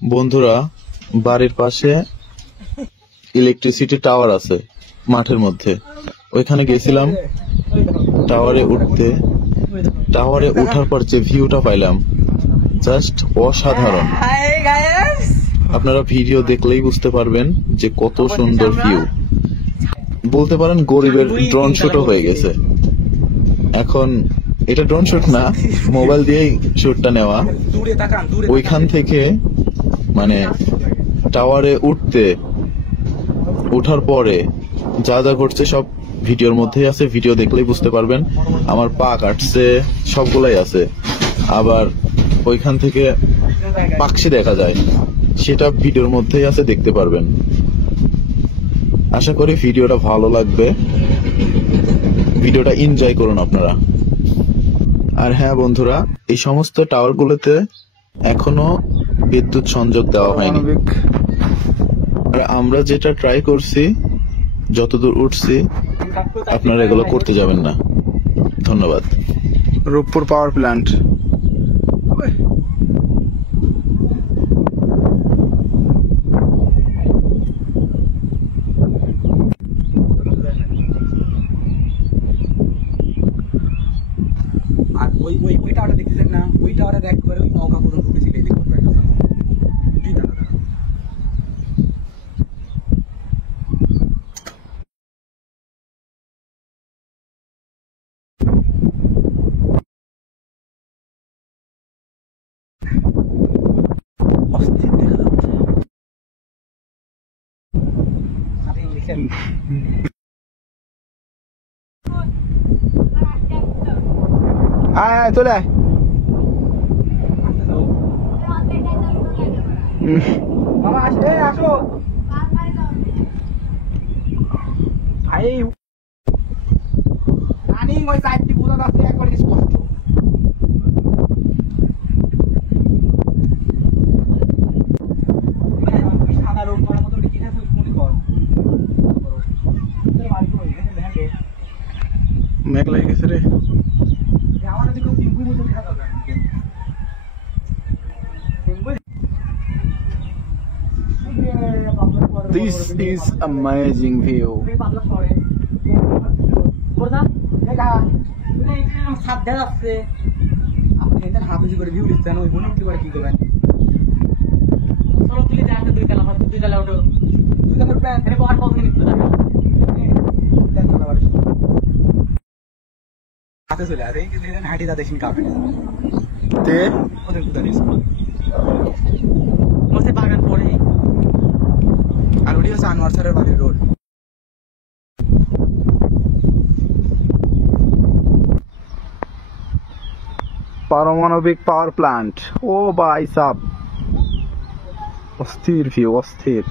বন্ধুরা, বাড়ির পাশে ইলেকট্রিসিটি টাওয়ার আছে মাঠের মধ্যে। ওইখানে গেছিলাম টাওয়ারে উঠার পর যে ভিউটা পাইলাম জাস্ট অসাধারণ। আপনারা ভিডিও দেখলেই বুঝতে পারবেন যে কত সুন্দর ভিউ। বলতে পারেন গরিবের ড্রোন শুটও হয়ে গেছে। এখন এটা ড্রোন শুট না, মোবাইল দিয়েই শুটটা নেওয়া। ওইখান থেকে মানে টাওয়ারে উঠার পরে যা যা ঘটছে সব ভিডিওর মধ্যেই আছে। ভিডিও দেখলেই বুঝতে পারবেন। আমার পা কাটছে, সবগুলাই আছে। আবার ওইখান থেকে পাখি দেখা যায়, সেটা ভিডিওর মধ্যেই আছে, দেখতে পারবেন। আশা করি ভিডিওটা ভালো লাগবে। ভিডিওটা এনজয় করুন আপনারা। আর হ্যাঁ বন্ধুরা, এই সমস্ত টাওয়ারগুলোতে এখনো বিদ্যুৎ সংযোগ দেওয়া হয়নি। আর আমরা যেটা ট্রাই করছি, যতদূর উঠছি, আপনারা এগুলো করতে যাবেন না। ধন্যবাদ। Rooppur power plant. আর ওই টাওয়ারটা দেখতেছেন না, ওই টাওয়ারে একবারে ওই নৌকা পুরো ঢুকেছিল। এই দেখতে পাবেন অস্থির দেখা যাচ্ছে। আয় চলে আয়। বাবা আসো, আসো ভাই। জানি ওই সাইডটি বোঝা যাচ্ছে একবারে স্পষ্ট। সাদা রোড করার মতো কি না, তুই মনে কর মেঘ লেগে গেছে রে। আমাদের দিকে সিম্পুল মতো দেখা যাবে। This is amazing view. আপনি এটা হাত উঁচু করে ভিউ দিচ্ছেন, ওই মনে কি করে কি করবেন? দুই তালা উঠবেন, হাতে চলে আসে হাঁটি তা দেখিনি কাপে ওদের বাগান পরে। আর ওটি হচ্ছে আনোয়ার স্যারের বাড়ির রোড। পারমাণবিক পাওয়ার প্ল্যান্ট। ও ভাই সাব, অস্থির ভিউ, অস্থির।